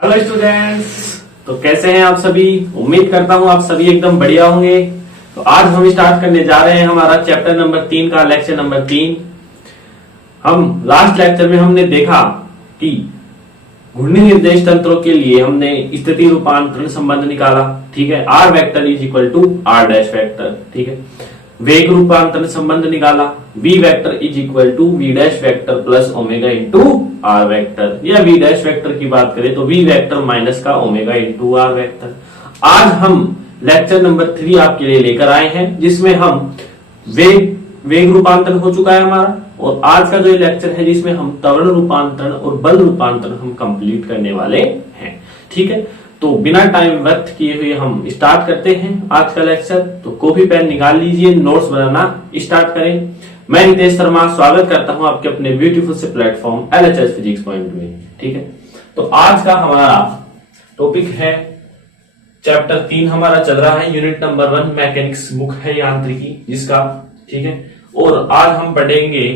Hello students. तो कैसे हैं आप सभी? उम्मीद करता हूं आप सभी एकदम बढ़िया होंगे। तो आज हम स्टार्ट करने जा रहे हैं हमारा चैप्टर नंबर 3 का लेक्चर नंबर 3। हम लास्ट लेक्चर में हमने देखा कि घूर्णी निर्देश तंत्रों के लिए हमने स्थिति रूपांतरण संबंध निकाला। ठीक है, r vector is equal to are dash vector. ठीक है, वेग रूपांतरण संबंध निकाला, v vector is equal to v dash vector plus omega into are vector, या v डैश वेक्टर की बात करें तो v वेक्टर माइनस का ओमेगा इंटू आर वेक्टर। आज हम लेक्चर नंबर 3 आपके लिए लेकर आए हैं, जिसमें हम वेग रूपांतरण हो चुका है हमारा, और आज का जो लेक्चर है जिसमें हम त्वरण रूपांतरण और बल रूपांतरण हम कंप्लीट करने वाले हैं। ठीक है, तो बिना टाइम व्यर्थ किए हुए हम स्टार्ट करते हैं आज का लेक्चर। तो कॉपी पेन निकाल लीजिए, नोट्स बनाना स्टार्ट करें। मैं नितेश शर्मा स्वागत करता हूं आपके अपने ब्यूटीफुल से प्लेटफॉर्म LHS फिजिक्स पॉइंट में। ठीक है, तो आज का हमारा टॉपिक है चैप्टर 3 हमारा चल रहा है, यूनिट नंबर 1 मैकेनिक्स बुक है यांत्रिकी जिसका। ठीक है, और आज हम पढ़ेंगे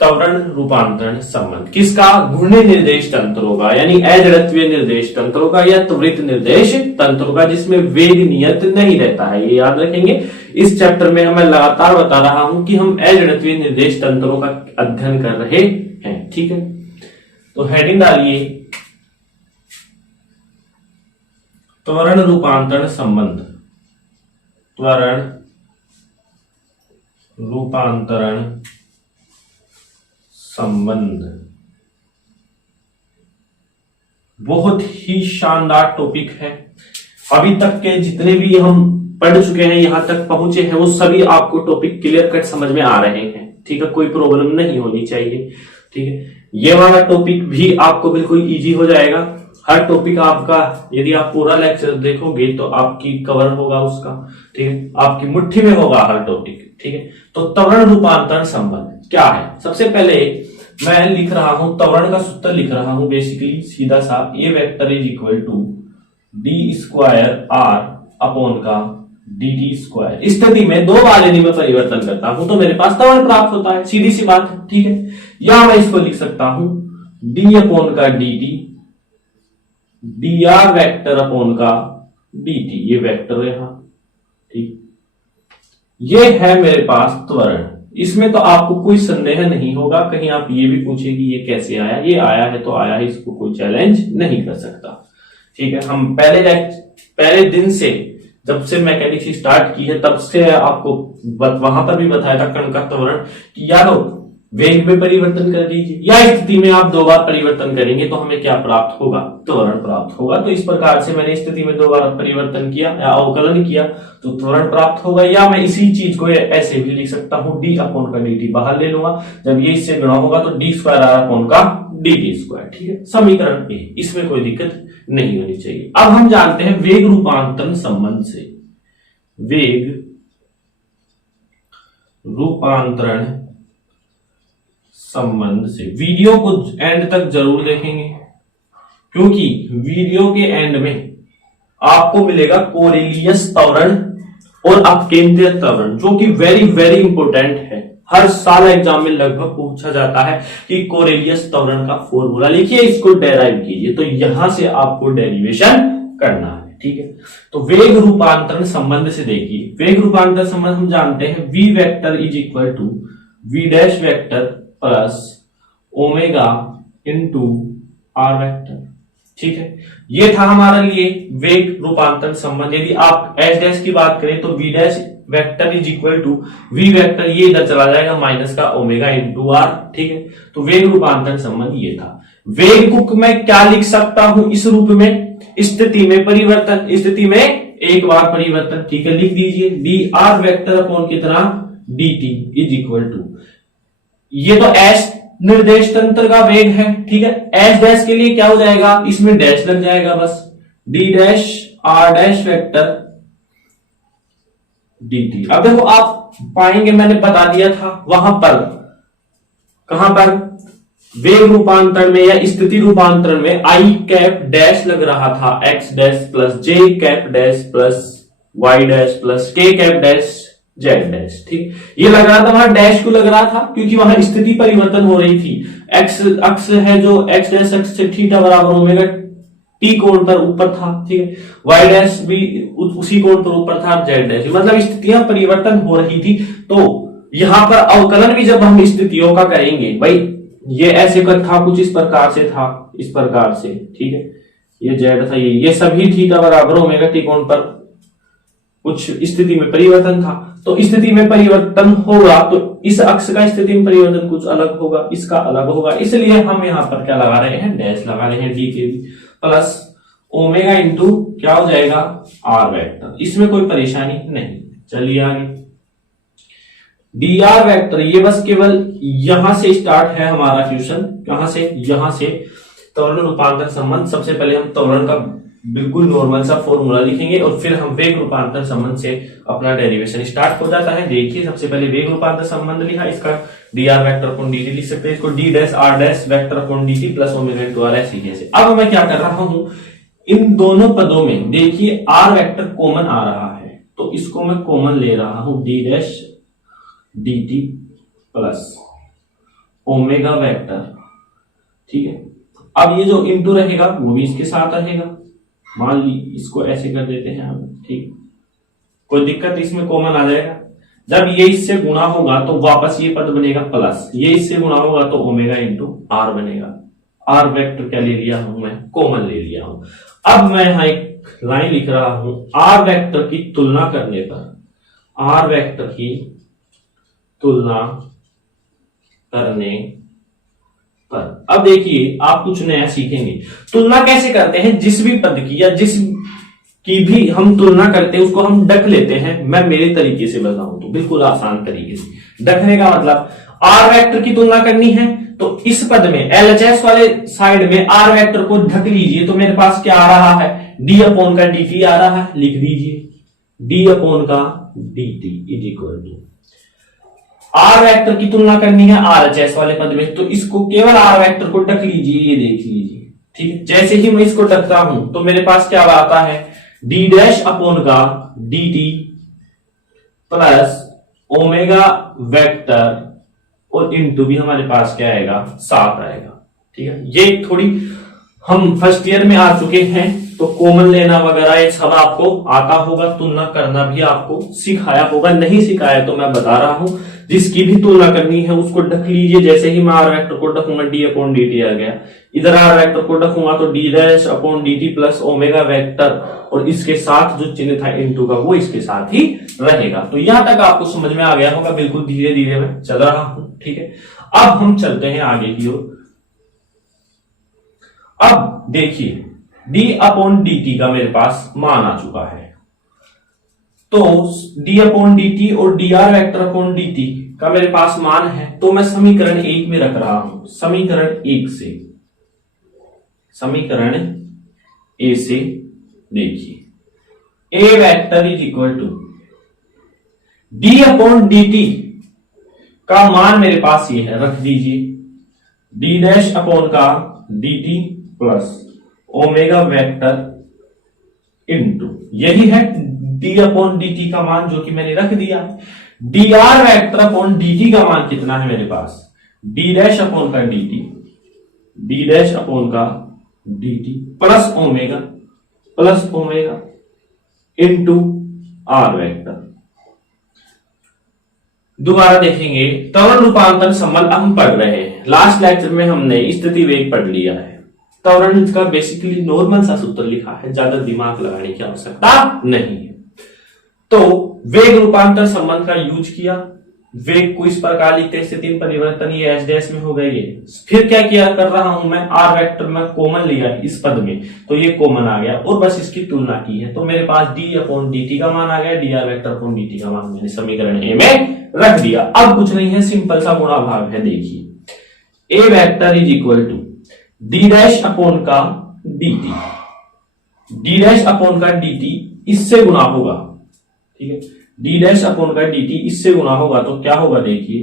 त्वरण रूपांतरण संबंध। किसका? घूर्णी निर्देश तंत्रों का, यानी अजड़त्वीय निर्देश तंत्रों का या त्वरित निर्देश तंत्रों का, जिसमें वेग नियत नहीं रहता है। ये याद रखेंगे। इस चैप्टर में मैं लगातार बता रहा हूं कि हम अजड़त्वीय निर्देश तंत्रों का अध्ययन कर रहे हैं। ठीक है, तो हेडिंग डालिए त्वरण रूपांतरण संबंध। त्वरण रूपांतरण संबंध बहुत ही शानदार टॉपिक है। अभी तक के जितने भी हम पढ़ चुके हैं, यहां तक पहुंचे हैं, वो सभी आपको टॉपिक क्लियर कट समझ में आ रहे हैं। ठीक है, कोई प्रॉब्लम नहीं होनी चाहिए। ठीक है, ये वाला टॉपिक भी आपको बिल्कुल इजी हो जाएगा। हर टॉपिक आपका, यदि आप पूरा लेक्चर देखोगे तो आपकी कवर होगा उसका। ठीक है, आपकी मुट्ठी में होगा हर टॉपिक। ठीक है, तो त्वरण रूपांतरण संबंध क्या है? सबसे पहले मैं लिख रहा हूं, त्वरण का सूत्र लिख रहा हूं बेसिकली सीधा सा, A vector is equal to D square R upon का डी टी स्क्वायर। इस स्थिति में दो बार यदि मैं परिवर्तन करता हूं तो मेरे पास त्वरण प्राप्त होता है, सीधी सी बात है। ठीक है, या मैं इसको लिख सकता हूं डी अपॉन का D T D R vector upon का डी टी, ये वेक्टर यहां। ठीक, ये है मेरे पास त्वरण। इसमें तो आपको कोई संदेह नहीं होगा, कहीं आप ये भी पूछे कि ये कैसे आया। ये आया है तो आया है, इसको कोई चैलेंज नहीं कर सकता। ठीक है, हम पहले दिन से, जब से मैकेनिक्स स्टार्ट की है तब से आपको वहां पर भी बताया था कण का त्वरण कि यारो वेग में परिवर्तन कर दीजिए, या स्थिति में आप दो बार परिवर्तन करेंगे तो हमें क्या प्राप्त होगा? त्वरण प्राप्त होगा। तो इस प्रकार से मैंने स्थिति में दो बार परिवर्तन किया या अवकलन किया तो त्वरण प्राप्त होगा। या मैं इसी चीज को ऐसे भी लिख सकता हूं, डी अपॉन का डी टी बाहर ले लूंगा, जब ये इससे गुणा होगा तो डी स्क्वायर आर अपॉन का डी टी स्क्वायर। ठीक है, समीकरण ए, इसमें कोई दिक्कत नहीं होनी चाहिए। अब हम जानते हैं वेग रूपांतरण संबंध से। वेग रूपांतरण संबंध से वीडियो को एंड तक जरूर देखेंगे, क्योंकि वीडियो के एंड में आपको मिलेगा कोरिलियस त्वरण और अपकेंद्रीय त्वरण, जो कि वेरी वेरी इंपॉर्टेंट है। हर साल एग्जाम में लगभग पूछा जाता है कि कोरिलियस त्वरण का फॉर्मूला लिखिए, इसको डेराइव कीजिए। तो यहां से आपको डेरिवेशन करना है। ठीक है, तो वेग रूपांतरण संबंध से देखिए, वेग रूपांतरण संबंध हम जानते हैं v vector is equal to v dash vector plus omega into are vector. ठीक है, ये था हमारे लिए वेग रूपांतरण संबंध। यदि आप एच डैश की बात करें तो v dash vector is equal to v vector, ये इधर चला जाएगा माइनस का ओमेगा इंटू आर। ठीक है, तो वेग रूपांतरण संबंध ये था। वेग को मैं क्या लिख सकता हूं इस रूप में? स्थिति में परिवर्तन, स्थिति में एक बार परिवर्तन। ठीक है, लिख दीजिए डी आर वेक्टर अपॉन कितना? D t is equal to, ये तो एस निर्देश तंत्र का वेग है। ठीक है, एस डैश के लिए क्या हो जाएगा? इसमें डैश लग जाएगा बस, d dash r dash vector d t. अब देखो आप पाएंगे, मैंने बता दिया था वहां पर, कहां पर? वेग रूपांतरण में या स्थिति रूपांतरण में आई कैप डैश लग रहा था, X dash plus J cap dash plus Y dash plus K cap dash Z dash. ठीक, ये लग रहा था, वहां डैश क्यों लग रहा था? क्योंकि वहां स्थिति परिवर्तन हो रही थी। एक्स अक्ष है जो एक्स डैश अक्ष से थीटा बराबर ओमेगा टी कोण पर ऊपर था, ठीक है, वाई डैश भी उसी कोण पर ऊपर था, जेड डैश, मतलब स्थितियां परिवर्तन हो रही थी। तो यहां पर अवकलन भी जब हम स्थितियों का करेंगे, भाई ये ऐसे कर था, कुछ इस प्रकार से था, इस प्रकार से, ठीक है, ये जेड था, ये सभी थीटा बराबर ओमेगा टी कोण पर कुछ स्थिति में परिवर्तन था। तो स्थिति में परिवर्तन होगा तो इस अक्ष का स्थिति में परिवर्तन कुछ अलग होगा, इसका अलग होगा, इसलिए हम यहां पर क्या लगा रहे हैं, डैश लगा रहे हैं, डी के बी प्लस ओमेगा इंटू क्या हो जाएगा, आर वेक्टर। इसमें कोई परेशानी नहीं। चलिए आगे, डी आर वेक्टर, ये बस केवल यहां से स्टार्ट है हमारा ट्यूशन। कहां से, यहां से त्वरण रूपांतर संबंध। सबसे पहले हम त्वरण का बिल्कुल नॉर्मल सा फॉर्मूला लिखेंगे और फिर हम वेग रूपांतर संबंध से अपना डेरिवेशन स्टार्ट हो जाता है। देखिए, सबसे पहले वेग रूपांतर संबंध लिखा, इसका d are vector upon D t लिख सकते हैं, इसको d dash r dash vector upon D T plus omega into r ऐसे ही। अब मैं क्या कर रहा हूं, इन दोनों पदों में देखिए आर वेक्टर कॉमन आ रहा है, तो इसको मैं कॉमन ले रहा हूं, d dash D T plus omega vector, ठीक है। अब ये जो इंटू रहेगा वो भी इसके साथ रहेगा, मान ली इसको ऐसे कर देते हैं हम, ठीक, कोई दिक्कत, इसमें कॉमन आ जाएगा। जब ये इससे गुणा होगा तो वापस ये पद बनेगा प्लस, ये इससे गुणा होगा तो ओमेगा इंटू आर बनेगा। आर वेक्टर क्या ले लिया हूं मैं, कॉमन ले लिया हूं। अब मैं यहां एक लाइन लिख रहा हूं, आर वेक्टर की तुलना करने पर, आर वेक्टर की तुलना करने पर, अब देखिए आप कुछ नया सीखेंगे। तुलना कैसे करते हैं, जिस भी पद की या जिस की भी हम तुलना करते हैं उसको हम डक लेते हैं। मैं मेरे तरीके से बताऊं तो बिल्कुल आसान तरीके से, डकने का मतलब आर वेक्टर की तुलना करनी है तो इस पद में एलएचएस वाले साइड में आर वेक्टर को ढक लीजिए, तो मेरे पास क्या आ रहा है, डी अपॉन का डी टी आ रहा है, लिख दीजिए डी अपॉन का D t is equal to, r vector की तुलना करनी है आरएचएस वाले पद में, तो इसको केवल आर वेक्टर को ढक लीजिए, ये देख लीजिए, ठीक है। जैसे ही मैं इसको ढकता हूं तो मेरे पास क्या आता है, डी डैश अपॉन का D T plus omega vector और इंटू भी हमारे पास क्या आएगा, 7 आएगा, ठीक है। ये थोड़ी हम फर्स्ट ईयर में आ चुके हैं तो कॉमन लेना वगैरह ये सब आपको आता होगा, तुलना करना भी आपको सिखाया होगा, नहीं सिखाया तो मैं बता रहा हूं। जिसकी भी तुलना करनी है उसको ढक लीजिए, जैसे ही मैं आर वेक्टर को ढकूंगा डी अपॉन डी टी आ गया, इधर आर वेक्टर को ढकूंगा तो d dash upon D T plus omega vector और इसके साथ जो चिन्ह था इनटू का वो इसके साथ ही रहेगा। तो यहां तक आपको समझ में आ गया होगा, बिल्कुल धीरे धीरे मैं चल रहा हूं, ठीक है। अब हम चलते हैं आगे की ओर। अब देखिए डी अपॉन डी टी का मेरे पास मान आ चुका है, तो डी अपॉन डी टी और D R vector upon D T का मेरे पास मान है, तो मैं समीकरण 1 में रख रहा हूं। समीकरण 1 से, समीकरण ए से देखिए, A vector is equal to D upon D T का मान मेरे पास ये है, रख दीजिए डी डैश अपॉन का D T plus omega vector into, यही है डी अपॉन डी टी का मान जो कि मैंने रख दिया। D are vector upon D T का मान कितना है मेरे पास, डी डैश अपॉन का D T, D dash upon का D T plus omega into are vector. दोबारा देखेंगे, त्वरण रूपांतर संबंध हम पढ़ रहे हैं। लास्ट लेक्चर में हमने स्थिति वेग पढ़ लिया है, त्वरण का बेसिकली नॉर्मल सा सूत्र लिखा है, ज्यादा दिमाग लगाने की आवश्यकता नहीं है। तो वेग रूपांतर संबंध का यूज किया, वेग को इस प्रकार लिखते हैं, स्थिति परिवर्तन ये एच डैश में हो गई है। फिर क्या किया कर रहा हूं मैं, आर वेक्टर में कॉमन लिया इस पद में, तो ये कॉमन आ गया और बस इसकी तुलना की है, तो मेरे पास डी अपॉन डी टी का मान आ गया, D R vector upon D T का मान मैंने समीकरण ए में रख दिया। अब कुछ नहीं है, सिंपल सा गुणा भाग है। देखिए A vector is equal to D dash upon का D T, D dash upon का डी टी इससे गुणा होगा, ठीक है, डी डैश अपॉन का डी टी इससे गुणा होगा तो क्या होगा, देखिए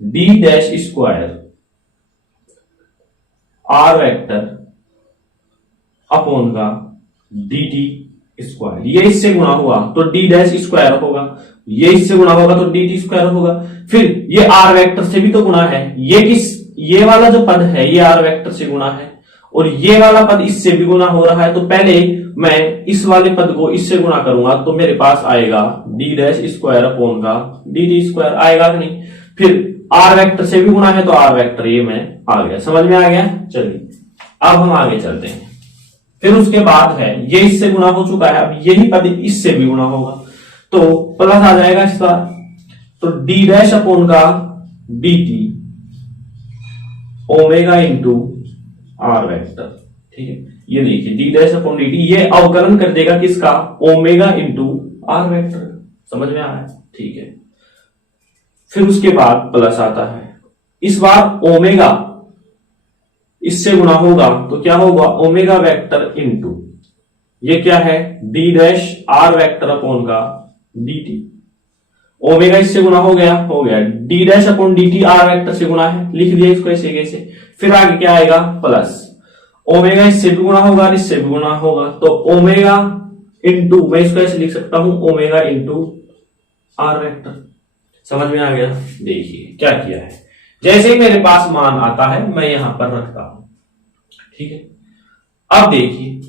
D dash square are vector upon का डी टी स्क्वायर, ये इससे गुणा हुआ तो डी डैश स्क्वायर होगा, ये इससे गुणा होगा तो डी टी स्क्वायर होगा, फिर ये आर वेक्टर से भी तो गुणा है, ये वाला जो पद है ये आर वेक्टर से गुणा है, और ये वाला पद इससे भी गुना हो रहा है, तो पहले मैं इस वाले पद को इससे गुना करूंगा तो मेरे पास आएगा डी डैश स्क्वायर अपॉन का डी टी स्क्वायर, आएगा कि नहीं। फिर आर वेक्टर से भी गुना है तो आर वेक्टर, ये मैं आ गया, समझ में आ गया। चलिए अब हम आगे चलते हैं। फिर उसके बाद है ये इससे गुना हो चुका है, अब यही पद इससे भी गुना होगा तो प्लस आ जाएगा इस बार, तो डी डैश अपॉन का D t omega into are vector, ठीक है। ये देखिए D dash upon D t, ये अवकलन कर देगा किसका, ओमेगा इंटू आर वेक्टर, समझ में आ रहा है, ठीक है। फिर उसके बाद प्लस आता है, इस बार ओमेगा इससे गुना होगा तो क्या होगा, ओमेगा वेक्टर इंटू ये क्या है, D dash r vector upon का डी टी। ओमेगा इससे गुना हो गया d dash upon D t r vector से गुना है, लिख दिया इसको ऐसे कैसे। फिर आगे क्या आएगा, प्लस ओमेगा इससे भी गुना होगा, इससे भी गुना होगा, तो ओमेगा इंटू, मैं इसको ऐसे लिख सकता हूं, ओमेगा इंटू आर वेक्टर, समझ में आ गया। देखिए क्या किया है, जैसे ही मेरे पास मान आता है मैं यहां पर रखता हूं, ठीक है। अब देखिए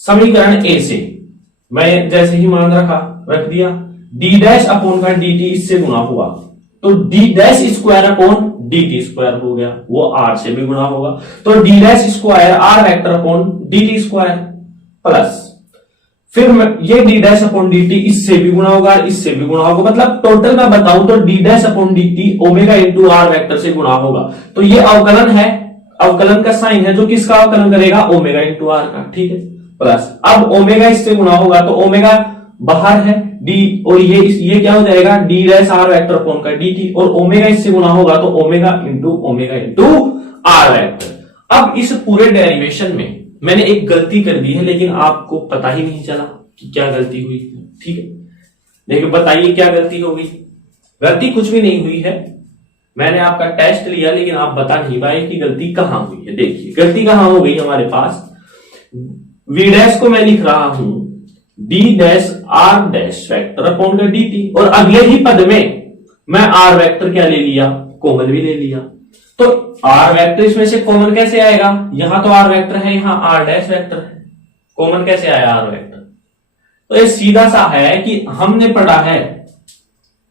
समीकरण ए से मैं जैसे ही मान रख दिया, डी डैश अपॉन का डी टी इससे गुना हुआ तो d dash square upon D T square हो गया, वो आर से भी गुना होगा तो d dash square are vector upon D T square, plus फिर ये d dash upon D T इससे भी गुना होगा, इससे भी गुना होगा, मतलब टोटल मैं बताऊं तो d dash upon D t omega into are vector से गुना होगा। तो ये अवकलन है, अवकलन का साइन है जो किसका अवकलन करेगा, ओमेगा इंटू आर का, ठीक है। प्लस अब ओमेगा इससे गुना होगा तो ओमेगा बाहर है डी, और ये क्या हो जाएगा, d dash r vector upon का डी टी, और ओमेगा इससे गुना होगा तो ओमेगा इंटू आर वेक्टर। अब इस पूरे डेरिवेशन में मैंने एक गलती कर दी है लेकिन आपको पता ही नहीं चला कि क्या गलती हुई, ठीक है। देखिए बताइए क्या गलती हो गई। गलती कुछ भी नहीं हुई है, मैंने आपका टेस्ट लिया लेकिन आप बता नहीं पाए कि गलती कहां हुई है। देखिए गलती कहां हो गई हमारे पास, वी डैश को मैं लिख रहा हूं d dash r dash vector upon का डी टी, और अगले ही पद में मैं आर वेक्टर क्या ले लिया, कॉमन भी ले लिया, तो आर वेक्टर इसमें से कॉमन कैसे आएगा, यहां तो आर वेक्टर है, यहां आर डैश वेक्टर है, कॉमन कैसे आया आर वेक्टर। तो ये सीधा सा है कि हमने पढ़ा है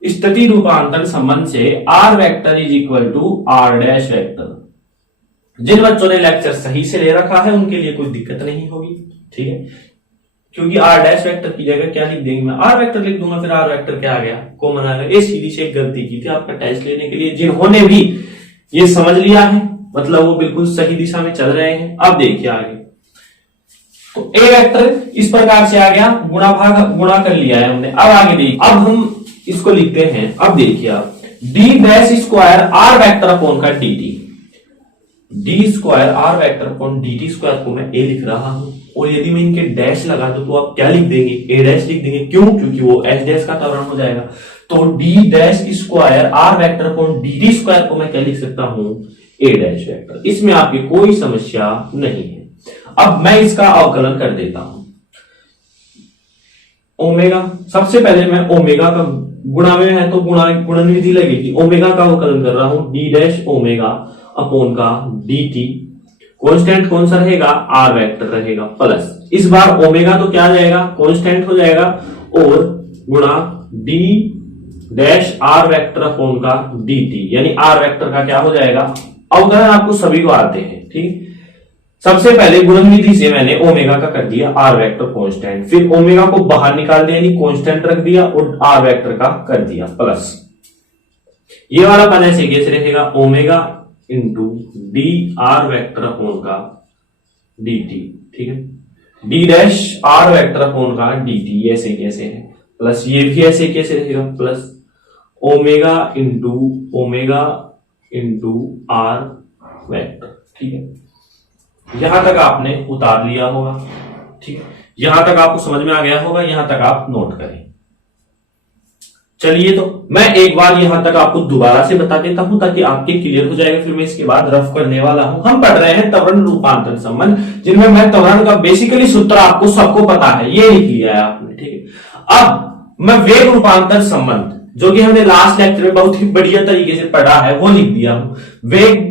स्थिति रूपांतरण संबंध से R vector is equal to are dash vector. जिन बच्चों ने लेक्चर सही से ले रखा है उनके लिए कोई दिक्कत नहीं होगी, ठीक है, क्योंकि आर डैश वेक्टर की जगह क्या लिख देंगे, मैं आर वेक्टर लिख दूंगा, फिर आर वेक्टर क्या आ गया, कॉमन आ गया। ये सीधी से एक गलती की थी आपका टेस्ट लेने के लिए, जिन्होंने भी ये समझ लिया है मतलब वो बिल्कुल सही दिशा में चल रहे हैं। अब देखिए आगे, तो ए वेक्टर इस प्रकार से आ गया, गुणा कर लिया है हमने। अब आगे देखिए, अब हम इसको लिखते हैं, अब देखिए आप D dash square are vector upon का D T, D square are vector upon D T square को मैं ए लिख रहा हूं, और यदि मैं इनके डैश लगा दूं तो आप क्या लिख देंगे, ए डैश लिख देंगे, क्यों, क्योंकि वो एच डैश का त्वरण हो जाएगा। तो d dash square are vector upon D T square को मैं क्या लिख सकता हूं, ए डैश वेक्टर। इसमें आपकी कोई समस्या नहीं है। अब मैं इसका अवकलन कर देता हूं, ओमेगा, सबसे पहले मैं ओमेगा का गुणा में है तो गुणन विधि लगेगी, ओमेगा का अवकलन कर रहा हूं, डी डैश ओमेगा अपॉन का डी टी, कांस्टेंट कौन सा रहेगा, आर वेक्टर रहेगा, प्लस इस बार ओमेगा तो क्या आ जाएगा, कांस्टेंट हो जाएगा, और गुणा d dash r vector upon का डी टी, यानी आर वेक्टर का क्या हो जाएगा, अवकलन आपको सभी को आते हैं, ठीक। सबसे पहले गुणन विधि से मैंने ओमेगा का कर दिया आर वेक्टर कांस्टेंट, फिर ओमेगा को बाहर निकाल दिया यानी कांस्टेंट रख दिया, और आर वेक्टर का कर दिया प्लस, ये वाला पद ऐसे कैसे रहेगा, omega into d are vector upon का डी टी, ठीक है, D dash r vector upon का डी टी, ऐसे कैसे है, प्लस ये भी ऐसे कैसे रहेगा, plus omega into are vector, ठीक है। यहां तक आपने उतार लिया होगा, ठीक है, यहां तक आपको समझ में आ गया होगा, यहां तक आप नोट करें। चलिए तो मैं एक बार यहां तक आपको दोबारा से बता देता हूं ताकि आपके क्लियर हो जाएगा, फिर मैं इसके बाद रफ करने वाला हूं। हम पढ़ रहे हैं त्वरण रूपांतरण संबंध, जिनमें मैं त्वरण का बेसिकली सूत्र आपको सबको पता है, ये लिख लिया है आपने, ठीक है। अब मैं वेग रूपांतरण संबंध, जो कि हमने लास्ट लेक्चर में बहुत ही बढ़िया तरीके से पढ़ा है, वो लिख दिया हूं। वेग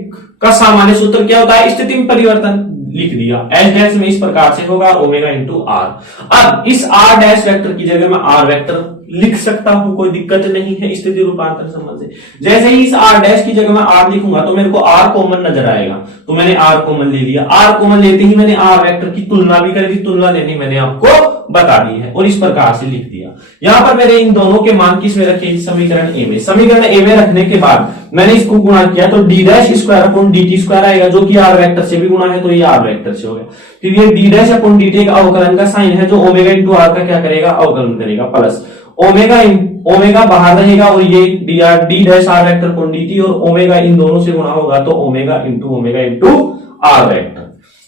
का सामान्य सूत्र क्या होता है, स्थिति में परिवर्तन, लिख दिया। एच डैश में इस प्रकार से होगा ओमेगा इंटू आर। अब इस आर डैश वेक्टर की जगह मैं आर वेक्टर लिख सकता हूं, कोई दिक्कत नहीं है स्थिति रूपांतरण संबंध से। जैसे ही इस आर डैश की जगह मैं आर लिखूंगा तो मेरे को आर कॉमन नजर आएगा, तो मैंने आर कॉमन ले लिया। आर कॉमन लेते ही मैंने आर वेक्टर की तुलना भी कर दी, तुलना लेनी मैंने आपको बता दी है और इस प्रकार से लिख दिया। यहां पर मैंने इन दोनों के मान किस में रखे, समीकरण ए में। समीकरण ए में रखने के बाद मैंने इसको गुणा किया तो d dash square upon D T square आएगा, जो कि आर वेक्टर से भी गुणा है तो ये आर वेक्टर से हो गया। फिर ये d dash upon D T का अवकलन का साइन है, जो ओमेगा इंटू आर का क्या करेगा, अवकलन करेगा, प्लस ओमेगा बाहर रहेगा और ये d dash r vector upon D t और ओमेगा इन दोनों से गुणा होगा तो ओमेगा इंटू आर वेक्टर।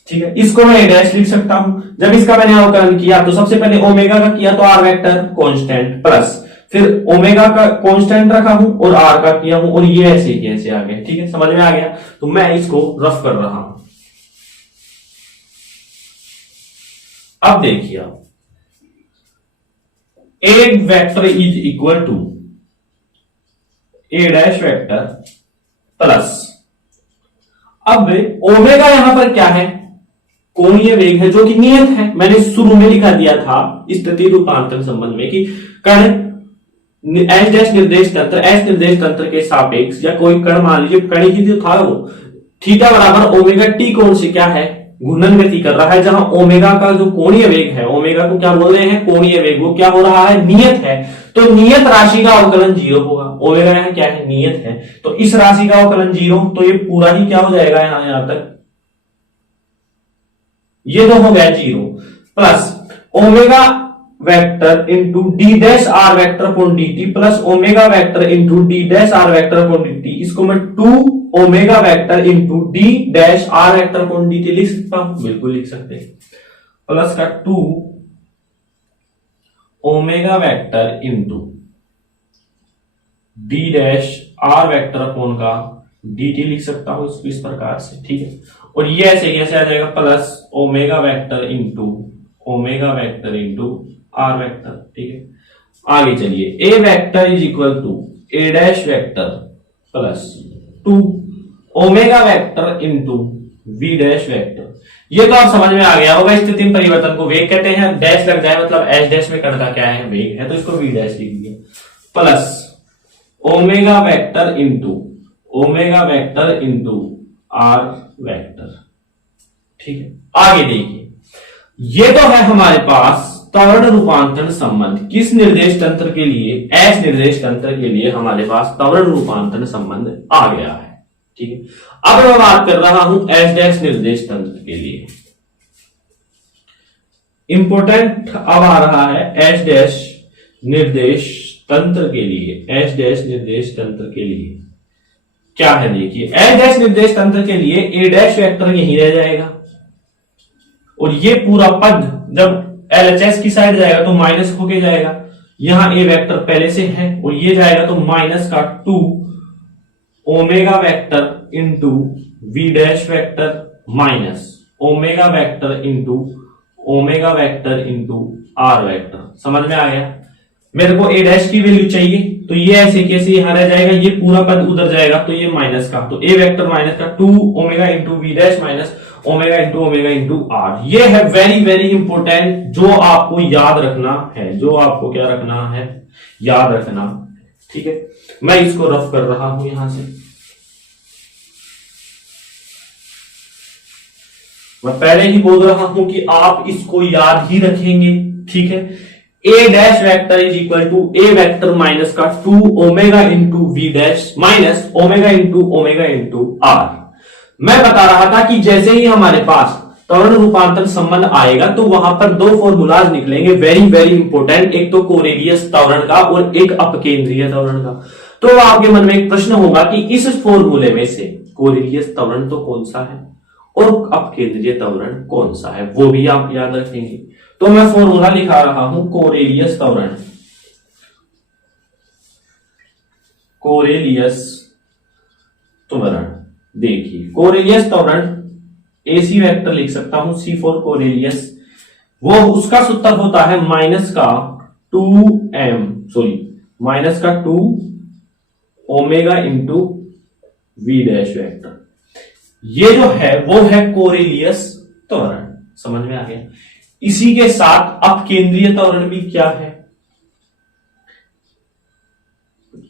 ठीक है, इसको मैं ए डैश लिख सकता हूं। जब इसका मैंने अवकलन किया तो सबसे पहले ओमेगा का किया तो आर वेक्टर कांस्टेंट प्लस, फिर ओमेगा का कांस्टेंट रखा हूं और आर का किया हूं और ये ऐसे ही ऐसे आ गया। ठीक है, समझ में आ गया। तो मैं इसको रफ कर रहा हूं। अब देखिए आप, A vector is equal to A dash vector plus, अब ओमेगा यहां पर क्या है, कोणीय वेग है जो कि नियत है। मैंने शुरू में लिखा दिया था स्थिति रूपांतरण संबंध में कि कण एच डैश निर्देश तंत्र, एच निर्देश तंत्र के सापेक्ष या कोई कण मान लीजिए कण ही जो था वो थीटा बराबर ओमेगा टी कोण से क्या है, घूर्णन गति कर रहा है। जहां ओमेगा का जो कोणीय वेग है, ओमेगा को क्या बोल रहे हैं, कोणीय वेग, वो क्या हो रहा है, नियत है। तो नियत राशि का अवकलन 0 होगा। ओमेगा यहां क्या है, नियत है, तो इस राशि का अवकलन 0, तो ये पूरा ही क्या हो जाएगा यहां तक, ये तो हो गया 0 plus omega vector into d dash r vector upon D T plus omega vector into d dash r vector upon D t. इसको मैं 2 omega vector into d dash r vector upon D t लिख सकता हूं, बिल्कुल लिख सकते हैं। Plus का 2 omega vector into d dash r vector upon का डी टी लिख सकता हूं इसको इस प्रकार से। ठीक है, और ये ऐसे कैसे आ जाएगा, plus omega vector into are vector. ठीक है, आगे चलिए, A vector is equal to A dash vector plus 2 omega vector into we dash vector. ये तो आप समझ में आ गया होगा, स्थिति में परिवर्तन को वेग कहते हैं। डैश लग जाए मतलब एच डैश में कण का क्या है, वेग है, तो इसको वी डैश लिख दिया plus omega vector into are vector. ठीक है, आगे देखिए, ये तो है हमारे पास त्वरण रूपांतरण संबंध। किस निर्देश तंत्र के लिए, एच निर्देश तंत्र के लिए हमारे पास त्वरण रूपांतरण संबंध आ गया है। ठीक है, अब मैं बात कर रहा हूं एच डैश निर्देश तंत्र के लिए। इंपोर्टेंट अब आ रहा है एच डैश निर्देश तंत्र के लिए। एच डैश निर्देश तंत्र के लिए क्या है, देखिए, एच डैश निर्देश तंत्र के लिए ए डैश वेक्टर यहीं रह जाएगा और ये पूरा पद जब एलएचएस की साइड जाएगा तो माइनस होके जाएगा। यहां ए वेक्टर पहले से है और ये जाएगा तो माइनस का 2 omega vector into we dash vector minus omega vector into are vector. समझ में आ गया। मेरे को ए डैश की वैल्यू चाहिए तो ये ऐसे कैसे यहां रह जाएगा, ये पूरा पद उधर जाएगा तो ये माइनस का, तो ए वेक्टर माइनस का 2 omega into we dash minus omega into r. ये है वेरी वेरी इंपॉर्टेंट, जो आपको याद रखना है, जो आपको क्या रखना है, याद रखना। ठीक है, मैं इसको रफ कर रहा हूं यहां से। मैं पहले ही बोल रहा हूं कि आप इसको याद ही रखेंगे। ठीक है, A dash vector is equal to A vector minus का 2 omega into we dash minus omega into R. मैं बता रहा था कि जैसे ही हमारे पास त्वरण रूपांतरण संबंध आएगा तो वहां पर 2 फॉर्मूलाज निकलेंगे वेरी वेरी इंपॉर्टेंट, एक तो कोरेलियस त्वरण का और एक अपकेंद्रीय त्वरण का। तो आपके मन में एक प्रश्न होगा कि इस फॉर्मूले में से कोरेलियस त्वरण तो कौन सा है और अपकेंद्रीय त्वरण कौन सा है, वो भी आप याद रखेंगे। तो मैं फॉर्मूला लिखा रहा हूं कोरेलियस त्वरण। देखिए, कोरेलियस त्वरण एसी वेक्टर लिख सकता हूं, सी फॉर कोरेलियस। वो उसका सूत्र होता है माइनस का 2 omega into we dash vector. ये जो है वो है कोरेलियस त्वरण। समझ में आ गया। इसी के साथ अपकेंद्रीय त्वरण भी क्या है,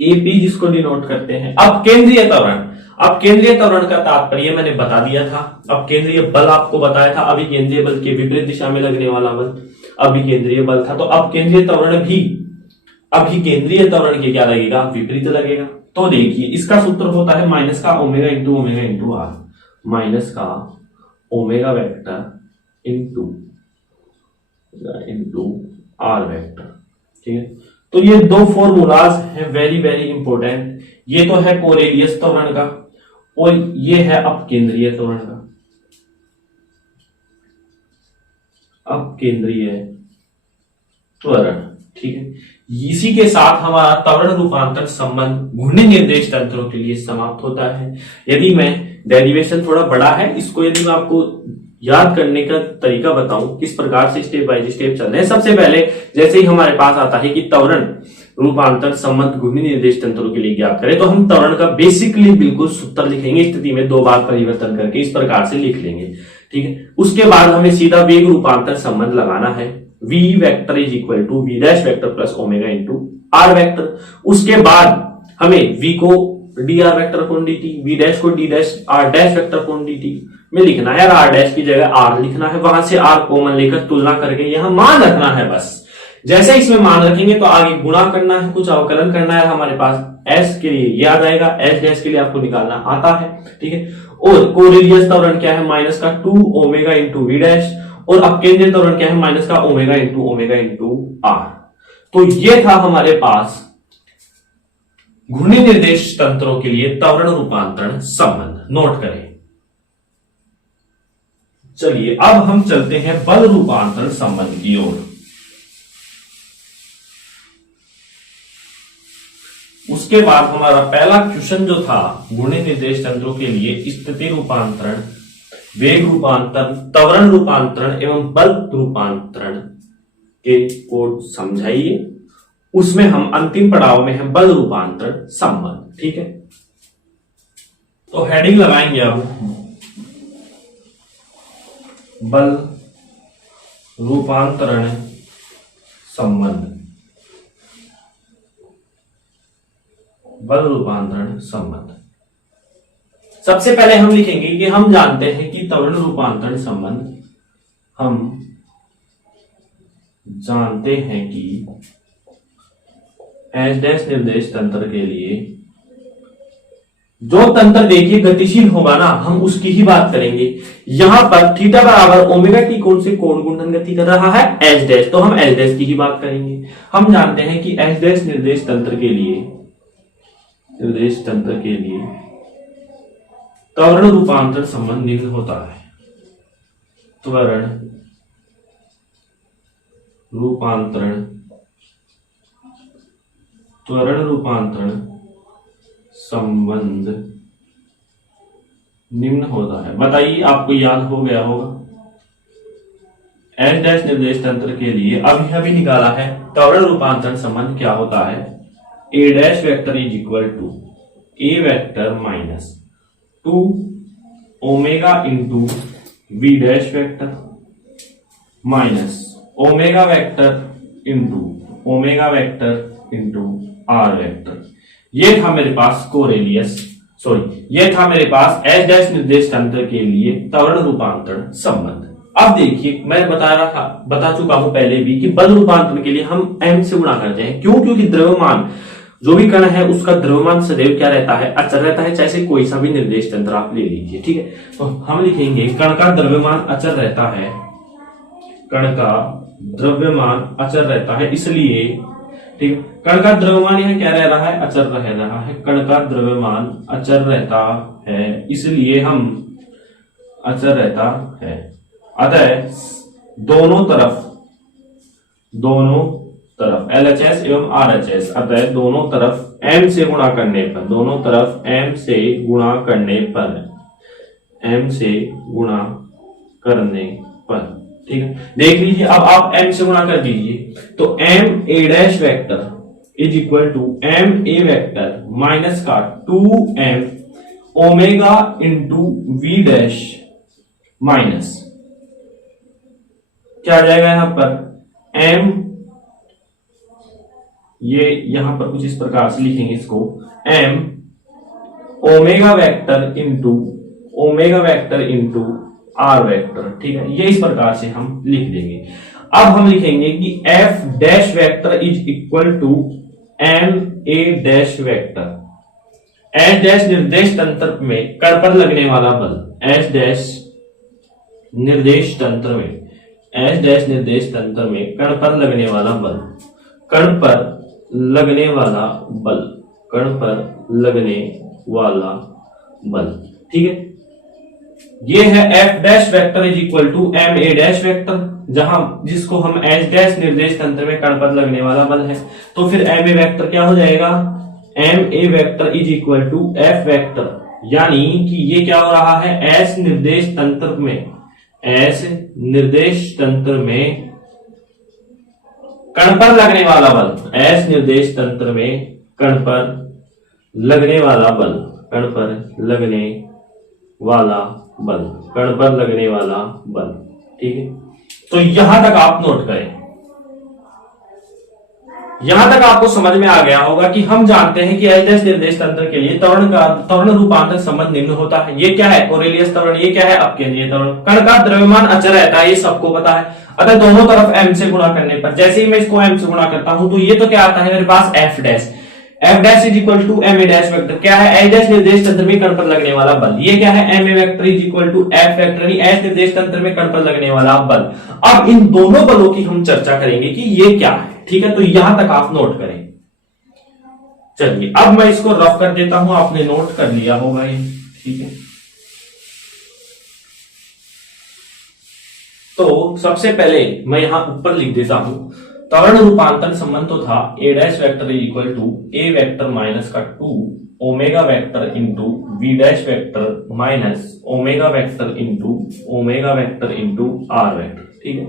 एपी जिसको डिनोट करते हैं अपकेंद्रीय त्वरण। अपकेंद्रीय त्वरण का तात्पर्य मैंने बता दिया था। अपकेंद्रीय बल आपको बताया था, अभिकेंद्रीय बल के विपरीत दिशा में लगने वाला बल अभिकेंद्रीय बल था। तो अपकेंद्रीय त्वरण भी अभिकेंद्रीय त्वरण के क्या लगेगा, विपरीत लगेगा। तो देखिए इसका सूत्र होता है माइनस का ओमेगा इंटू आर, माइनस का omega vector into are vector. ठीक है, तो ये दो फॉर्मूलाज हैं वेरी वेरी इंपॉर्टेंट। ये तो है कोरेलियस त्वरण का और ये है अपकेंद्रीय त्वरण का। अपकेंद्रीय त्वरण, ठीक है। इसी के साथ हमारा त्वरण रूपांतर संबंध घूर्णी निर्देश तंत्रों के लिए समाप्त होता है। यदि मैं डेरिवेशन थोड़ा बड़ा है, इसको यदि मैं आपको याद करने का तरीका बताऊं किस प्रकार से स्टेप बाय स्टेप चल रहे हैं। सबसे पहले जैसे ही हमारे पास आता है कि त्वरण रूपांतर संबंध घूर्णी निर्देश तंत्रों के लिए ज्ञात करें, तो हम त्वरण का बेसिकली बिल्कुल सूत्र लिखेंगे, स्थिति में दो बार परिवर्तन करके इस प्रकार से लिख लेंगे। ठीक है, उसके बाद हमें सीधा वेग रूपांतर संबंध लगाना है। v vector is equal to v dash vector plus omega into are vector. उसके बाद हमें v को dr vector upon dt, v dash को d dash r dash vector upon dt में लिखना है। r डैश की जगह r लिखना है, वहां से r कॉमन लेकर तुलना करके यहां मान रखना है। बस जैसे इसमें मान रखेंगे तो आगे गुणा करना है, कुछ अवकलन करना है। हमारे पास s के लिए याद आएगा, s डैश के लिए आपको निकालना आता है। ठीक है, और कोरेलियस त्वरण क्या है, माइनस का 2 ओमेगा इंटू v डैश, और अपकेंद्रीय त्वरण क्या है, माइनस का ओमेगा इंटू आर। तो ये था हमारे पास घूर्णी निर्देश तंत्रों के लिए त्वरण रूपांतरण संबंध। नोट करें। चलिए अब हम चलते हैं बल रूपांतरण संबंध की ओर। उसके बाद हमारा पहला क्वेश्चन जो था घूर्णी निर्देश तंत्रों के लिए स्थिति रूपांतरण, वेग रूपांतरण, त्वरण रूपांतरण एवं बल रूपांतरण के कोड समझाइए। उसमें हम अंतिम पड़ाव में है बल रूपांतरण संबंध। ठीक है, तो हेडिंग लगाएंगे अब बल रूपांतरण संबंध। बल रूपांतरण संबंध सबसे पहले हम लिखेंगे कि हम जानते हैं कि त्वरण रूपांतरण संबंध, हम जानते हैं कि एच डैश निर्देश तंत्र के लिए जो तंत्र देखिए गतिशील होगा ना, हम उसकी ही बात करेंगे। यहां पर थीटा बराबर ओमेगा टी कोण से कोण गुणन गति कर रहा है एच डैश, तो हम एच डैश की ही बात करेंगे। हम जानते हैं कि एच डैश निर्देश तंत्र के लिए त्वरण रूपांतरण संबंध निम्न होता है। त्वरण रूपांतरण संबंध निम्न होता है। बताइए, आपको याद हो गया होगा। एच डैश निर्देश तंत्र के लिए अभी निकाला है त्वरण रूपांतरण संबंध क्या होता है, A dash vector is equal to A vector minus 2 omega into we dash vector minus omega vector into are vector. ये था मेरे पास ये था मेरे पास एच डैश निर्देश तंत्र के लिए त्वरण रूपांतरण संबंध। अब देखिए, मैं बता चुका हूं पहले भी कि बल रूपांतरण के लिए हम m से गुणा करते हैं। क्यों? क्योंकि द्रव्यमान जो भी कण है उसका द्रव्यमान सदैव क्या रहता है, अचर रहता है, चाहे कोई सा भी निर्देश तंत्र आप ले लीजिए। ठीक है, तो हम लिखेंगे कण का द्रव्यमान अचर रहता है, कण का द्रव्यमान अचर रहता है, इसलिए ठीक है, कण का द्रव्यमान यह क्या रह रहा है, अचर रह रहा है। कण का द्रव्यमान अचर रहता है, इसलिए हम अचर रहता है। अतः दोनों तरफ LHS एवं RHS, अतः दोनों तरफ m से गुणा करने पर ठीक है। देख लीजिए, अब आप m से गुणा कर दीजिए तो m a dash vector is equal to m a vector minus का 2m omega into v dash minus क्या आ जाएगा यहां पर एम, ये यहां पर कुछ इस प्रकार से लिखेंगे इसको, m omega vector into are vector, ठीक है। ये इस प्रकार से हम लिख देंगे। अब हम लिखेंगे कि f dash vector is equal to m a dash vector. H dash निर्देश तंत्र में कण पर लगने वाला बल, एच डैश निर्देश तंत्र में, एच डैश निर्देश तंत्र में कण पर लगने वाला बल, कण पर लगने वाला बल, कण पर लगने वाला बल, ठीक है। ये है f dash vector is equal to m a dash vector, जहां जिसको हम एच डैश निर्देश तंत्र में कण पर लगने वाला बल है। तो फिर एम ए वेक्टर क्या हो जाएगा, m a vector is equal to f vector, यानी कि ये क्या हो रहा है, एस निर्देश तंत्र में, एस निर्देश तंत्र में कण पर लगने वाला बल, एस निर्देश तंत्र में कण पर लगने वाला बल, कण पर लगने वाला बल, कण पर लगने वाला बल, ठीक है। तो यहां तक आप नोट करें। यहां तक आपको समझ में आ गया होगा कि हम जानते हैं कि एच डैश निर्देश तंत्र के लिए त्वरण रूपांतर संबंध निम्न होता है। ये क्या है, कोरेलियस त्वरण। ये क्या है, अपकेंद्रीय त्वरण। कण का द्रव्यमान अचर रहता है, ये सबको पता है। अतः दोनों तरफ m से गुणा करने पर, जैसे ही मैं इसको m से गुणा करता हूं तो ये तो क्या आता है मेरे पास f dash, f dash is equal to m a dash vector, क्या है, एच डैश निर्देश तंत्र में कण पर लगने वाला बल। ये क्या है, m a vector is equal to f vector, यानी एच निर्देश तंत्र में कण पर लगने वाला बल। अब इन दोनों बलों की हम चर्चा करेंगे कि ये क्या है, ठीक है। तो यहां तक आप नोट करें। चलिए अब मैं इसको रफ कर देता हूं, आपने नोट कर लिया होगा ये, ठीक है। तो सबसे पहले मैं यहां ऊपर लिख देता हूं, त्वरण रूपांतरण संबंध तो था A dash vector is equal to A vector minus का 2 omega vector into we dash vector minus omega vector into are vector, ठीक है।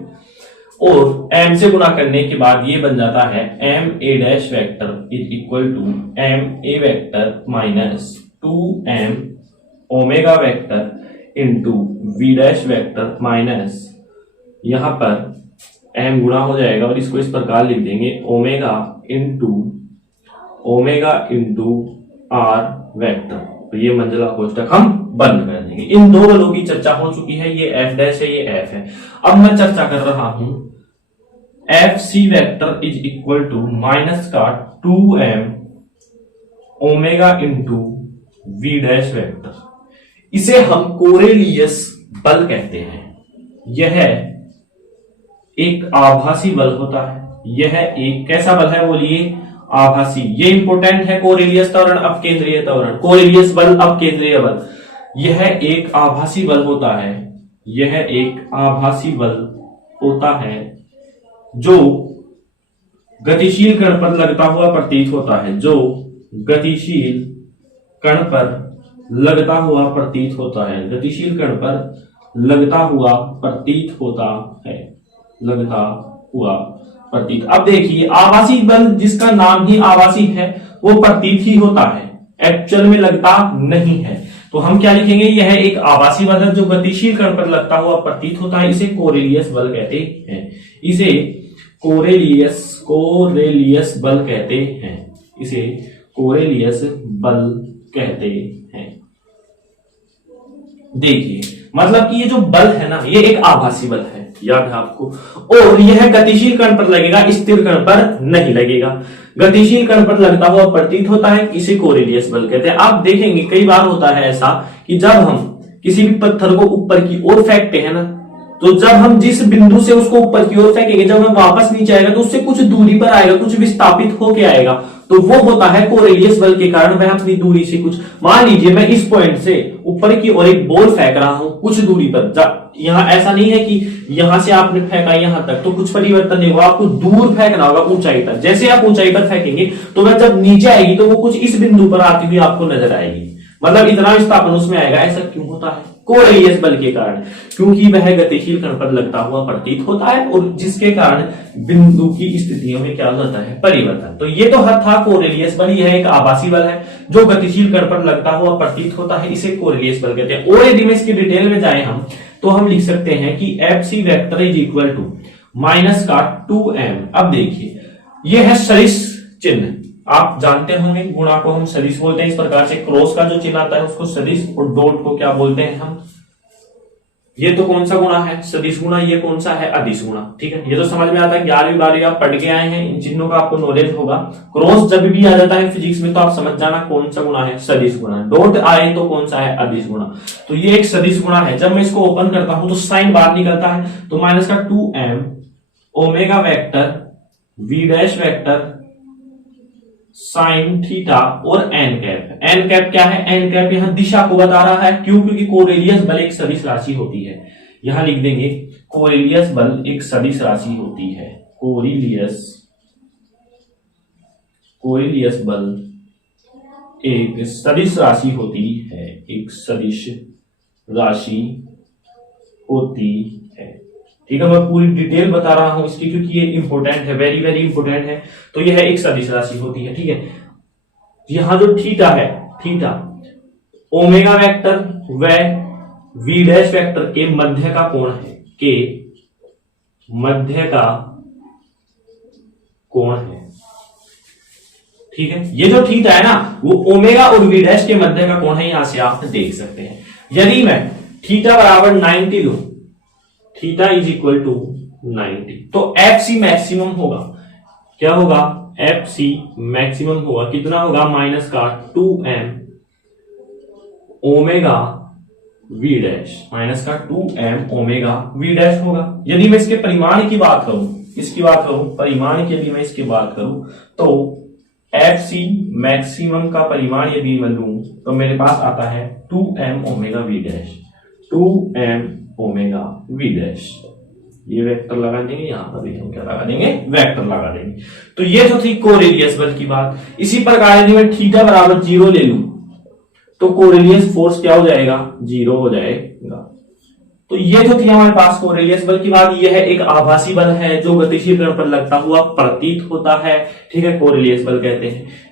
और m से गुणा करने के बाद ये बन जाता है m a dash vector is equal to m a vector minus 2m omega vector into v dash vector minus, यहां पर m गुणा हो जाएगा और इसको इस प्रकार लिख देंगे ओमेगा इंटू r वेक्टर। तो ये मंजिला कोष्टक हम बंद कर देंगे। इन दो बलों की चर्चा हो चुकी है, ये f डैश है, ये f है। अब मैं चर्चा कर रहा हूं f c vector is equal to minus का 2m omega into we dash vector. इसे हम कोरेलियस बल कहते हैं। यह एक आभासी बल होता है। यह एक कैसा बल है बोलिए, आभासी। ये इंपोर्टेंट है, कोरेलियस त्वरण अपकेंद्रीय त्वरण, कोरेलियस बल अपकेंद्रीय बल। यह एक आभासी बल होता है, यह एक आभासी बल होता है जो गतिशील कण पर लगता हुआ प्रतीत होता है, जो गतिशील कण पर लगता हुआ प्रतीत होता है, गतिशील कण पर लगता हुआ प्रतीत होता है, लगता हुआ प्रतीत। अब देखिए आभासी बल जिसका नाम ही आभासी है वो प्रतीत ही होता है, एक्चुअल में लगता नहीं है। तो हम क्या लिखेंगे, यह एक आभासी बल है जो गतिशील कण पर लगता हुआ प्रतीत होता है। इसे कोरेलियस बल कहते हैं, इसे कोरेलियस बल कहते हैं, इसे कोरेलियस बल कहते हैं। देखिए मतलब कि ये जो बल है ना, ये एक आभासी बल है, याद है आपको। और यह गतिशील कण पर लगेगा, स्थिर कण पर नहीं लगेगा। गतिशील कण पर लगता हुआ प्रतीत होता है, इसे कोरेलियस बल कहते हैं। आप देखेंगे कई बार होता है ऐसा कि जब हम किसी भी पत्थर को ऊपर की ओर फेंकते हैं ना, तो जब हम जिस बिंदु से उसको ऊपर की ओर फेंकेंगे, जब हम वापस नीचे आएगा तो उससे कुछ दूरी पर आएगा, कुछ विस्थापित होके आएगा। तो वो होता है कोरेलियस बल के कारण। वह अपनी दूरी से कुछ, मान लीजिए मैं इस पॉइंट से ऊपर की ओर एक बॉल फेंक रहा हूं कुछ दूरी पर। यहां ऐसा नहीं है कि यहां से आपने फेंका यहां तक तो कुछ परिवर्तन नहीं होगा, आपको दूर फेंकना होगा ऊंचाई पर। जैसे आप ऊंचाई पर फेंकेंगे तो वह जब नीचे आएगी तो वो कुछ इस बिंदु पर आती हुई आपको नजर आएगी, मतलब इतना विस्थापन उसमें आएगा। ऐसा क्यों होता है, कोरेलियस बल के कारण, क्योंकि वह गतिशील कण पर लगता हुआ प्रतीत होता है और जिसके कारण बिंदु की स्थितियों में क्या होता है, परिवर्तन। तो ये तो था कोरेलियस बल, यह एक आभासी बल है जो गतिशील कण पर लगता हुआ प्रतीत होता है, इसे कोरेलियस बल कहते हैं। और यदि में इसकी डिटेल में जाए हम, तो हम लिख सकते हैं कि f c vector is equal to minus का 2m। अब देखिए ये है सदिश चिन्ह, आप जानते होंगे गुणा को हम सदिश बोलते हैं। इस प्रकार से क्रॉस का जो चिन्ह आता है उसको सदिश और डॉट को क्या बोलते हैं हम, ये तो कौन सा गुणा है, सदिश गुणा, ये कौन सा है, अदिश गुणा। ठीक है, ये तो समझ में आता है, 11वीं 12वीं आप पढ़ के आए हैं, इन चिन्हों का आपको नॉलेज होगा। क्रॉस जब भी आ जाता है फिजिक्स में तो आप समझ जाना कौन सा गुणा है, सदिश गुणा। डॉट आए तो कौन सा है, अदिश गुणा। तो ये एक सदिश गुणा है। जब मैं इसको ओपन करता हूं तो साइन बाहर निकलता है, तो माइनस का 2m omega vector v dash vector sine theta और एन कैप। एन कैप क्या है, एन कैप यहां दिशा को बता रहा है। क्यों, क्योंकि कोरेलियस बल एक सदिश राशि होती है। यहां लिख देंगे कोरेलियस बल एक सदिश राशि होती है। कोरेलियस बल एक सदिश राशि होती है, एक सदिश राशि होती है। ठीक है, मैं पूरी डिटेल बता रहा हूं इसकी क्योंकि ये इंपॉर्टेंट है, वेरी वेरी इंपॉर्टेंट है। तो यह एक सदिश राशि होती है। ठीक है, यहां जो थीटा है, थीटा ओमेगा वेक्टर व वी डैश वेक्टर के मध्य का कोण है, के मध्य का कोण है। ठीक है, ये जो थीटा है ना वो ओमेगा और वी डैश के मध्य का कोण है, यहां से आप देख सकते हैं। यदि मैं थीटा बराबर 90 लूं, थीटा इज इक्वल टू 90, तो एफ सी मैक्सिमम होगा। क्या होगा, एफ सी मैक्सिमम होगा, कितना होगा, माइनस का 2m omega v dash, minus का 2m ओमेगा वी डैश होगा। यदि मैं इसके परिमाण की बात करूं, परिमाण के लिए मैं इसकी बात करूं तो एफ सी मैक्सिमम का परिमाण यदि मैं लूं तो मेरे पास आता है 2m omega v dash, 2m omega v dash. ये वेक्टर लगा देंगे, यहां पर भी हम क्या लगा देंगे, वेक्टर लगा देंगे। तो ये जो थी कोरेलियस बल की बात। इसी प्रकार यदि मैं थीटा बराबर 0 ले लूं तो कोरेलियस फोर्स क्या हो जाएगा, 0 हो जाएगा। तो ये जो थी हमारे पास कोरेलियस बल की बात। यह है एक आभासी बल है जो गतिशील कण पर लगता हुआ प्रतीत होता है। ठीक है, कोरेलियस बल कहते हैं।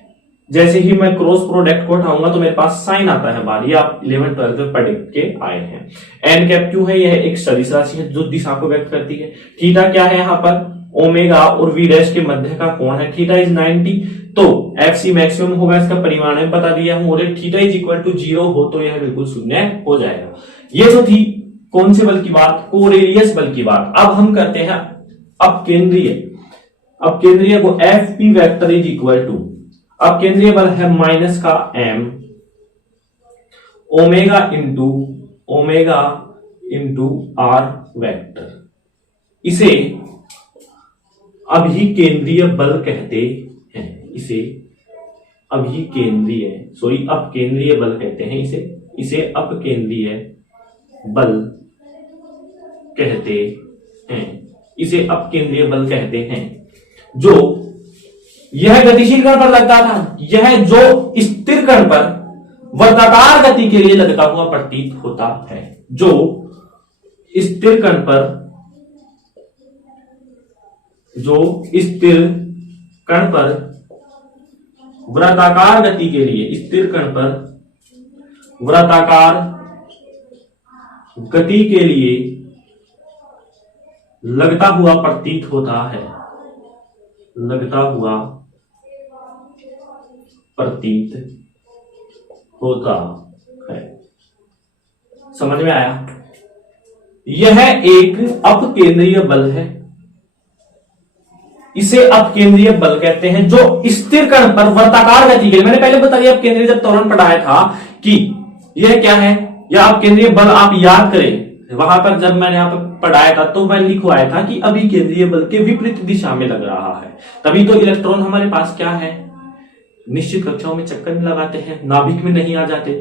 जैसे ही मैं क्रॉस प्रोडक्ट को उठाऊंगा तो मेरे पास साइन आता है बाहर, ये आप 11th 12th में पढ़ के आए हैं। एन कैप क्यों है, यह एक सदिश राशि है जो दिशा को व्यक्त करती है। थीटा क्या है, यहाँ पर ओमेगा और वी डैश के मध्य का कोण है। थीटा इज 90, तो एफ सी मैक्सिमम होगा, इसका परिमाण में बता दिया हूं। और थीटा इज इक्वल टू 0 हो तो यह बिल्कुल शून्य हो जाएगा। ये जो थी कौन से बल की बात, कोरेलियस बल की बात। अब हम करते हैं अब केंद्रीय को f p vector is equal to, अब केंद्रीय बल है माइनस का m omega into are vector. इसे अभिकेंद्रीय बल कहते हैं, इसे अभिकेंद्रीय अपकेंद्रीय बल कहते हैं, इसे अपकेंद्रीय बल कहते हैं, इसे अपकेंद्रीय बल कहते हैं। जो यह गतिशील कण पर लगता था, यह जो स्थिर कण पर वर्ताकार गति के लिए लगता हुआ प्रतीत होता है। जो स्थिर कण पर वृत्ताकार गति के लिए, स्थिर कण पर वृत्ताकार गति के लिए लगता हुआ प्रतीत होता है, लगता हुआ प्रतीत होता है। समझ में आया? यह एक अपकेंद्रीय बल है, इसे अपकेंद्रीय बल कहते हैं जो स्थिर कण पर वृत्ताकार गति के लिए, मैंने पहले बता दिया अपकेंद्रीय जब त्वरण पढ़ाया था कि यह क्या है, यह अपकेंद्रीय बल आप याद करें। वहां पर जब मैंने यहाँ पर पढ़ाया था तो मैं लिखवाया था कि अभिकेंद्रीय बल के विपरीत दिशा में लग रहा है। तभी तो इलेक्ट्रॉन हमारे पास क्या है, निश्चित कक्षाओं में चक्कर में लगाते हैं, नाभिक में नहीं आ जाते।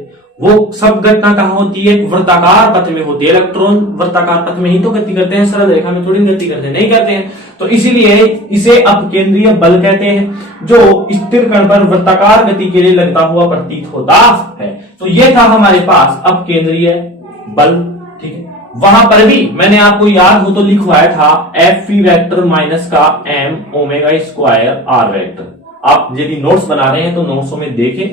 वो सब घटना कहां होती है, एक वृत्ताकार पथ में होती है। इलेक्ट्रॉन वृत्ताकार पथ में ही तो गति करते हैं, सरल रेखा में थोड़ी गति करते हैं, नहीं करते हैं। तो इसीलिए इसे अपकेंद्रीय बल कहते हैं जो स्थिर कण पर वृत्ताकार गति के लिए लगता हुआ प्रतीत होता है। तो ये था हमारे पास अपकेंद्रीय बल। ठीक है, वहां पर भी मैंने आपको याद हो तो लिखवाया था एफ पी वेक्टर माइनस का m omega square are vector. आप यदि नोट्स बना रहे हैं तो नोट्सों में देखें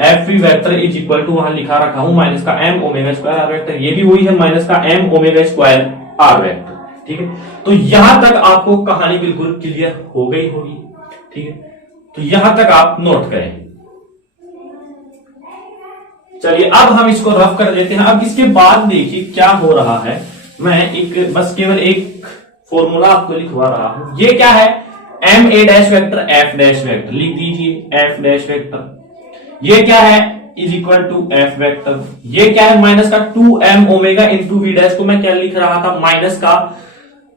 f p vector is equal to वहां लिखा रखा हूं माइनस का m omega square are vector, ये भी वही है माइनस का m omega square are vector. ठीक है, तो यहां तक आपको कहानी बिल्कुल क्लियर हो गई होगी। ठीक है, तो यहां तक आप नोट करें। चलिए अब हम इसको रफ कर देते हैं। अब इसके बाद देखिए क्या हो रहा है, मैं एक बस केवल एक फॉर्मूला आपको लिखवा रहा हूं। ये क्या है, m a dash vector f dash vector, लिख दीजिए एफ डैश वेक्टर। ये क्या है, is equal to f vector. ये क्या है, माइनस का 2m omega into we dash को मैं क्या लिख रहा था, माइनस का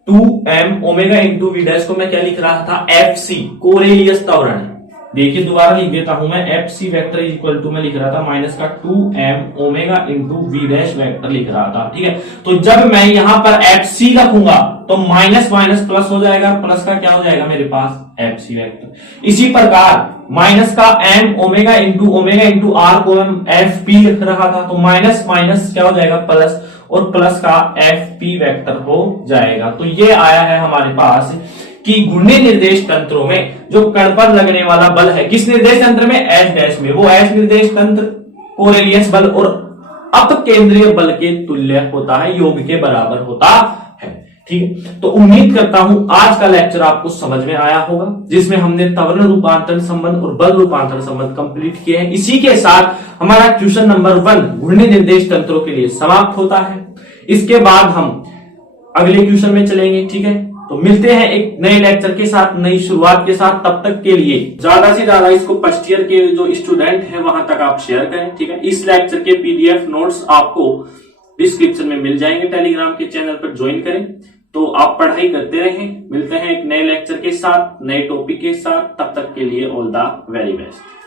2m omega into we dash को मैं क्या लिख रहा था, एफ सी, कोरेलियस त्वरण। देखिए दोबारा लिख देता हूं मैं, f c vector is equal to मैं लिख रहा था माइनस का 2m omega into we dash vector लिख रहा था। ठीक है, तो जब मैं यहां पर एफ सी रखूंगा तो माइनस माइनस प्लस हो जाएगा, प्लस का क्या हो जाएगा मेरे पास एफ सी वेक्टर। इसी प्रकार माइनस का एम ओमेगा इंटू आर को हम एफ पी लिख रहा था, तो माइनस माइनस क्या हो जाएगा प्लस, और प्लस का एफ पी वेक्टर हो जाएगा। तो ये आया है हमारे पास कि घूर्णी निर्देश तंत्रों में जो कण पर लगने वाला बल है, किस निर्देश तंत्र में, एच डैश में, वो एच निर्देश तंत्र कोरेलियस बल और अपकेंद्रीय बल के तुल्य होता है, योग के बराबर होता है। ठीक है, तो उम्मीद करता हूं आज का लेक्चर आपको समझ में आया होगा, जिसमें हमने त्वरण रूपांतरण संबंध और बल रूपांतरण संबंध कंप्लीट किए हैं। इसी के साथ हमारा क्वेश्चन नंबर 1 घूर्णी निर्देश तंत्रों के लिए समाप्त होता है। इसके बाद हम अगले क्वेश्चन में चलेंगे। ठीक है, तो मिलते हैं एक नए लेक्चर के साथ, नई शुरुआत के साथ। तब तक के लिए ज्यादा से ज्यादा इसको फर्स्ट ईयर के जो स्टूडेंट हैं वहां तक आप शेयर करें। ठीक है, इस लेक्चर के पीडीएफ नोट्स आपको डिस्क्रिप्शन में मिल जाएंगे, टेलीग्राम के चैनल पर ज्वाइन करें। तो आप पढ़ाई करते रहें। मिलते हैं एक नए लेक्चर के साथ, नए टॉपिक के साथ। तब तक के लिए ऑल द वेरी बेस्ट।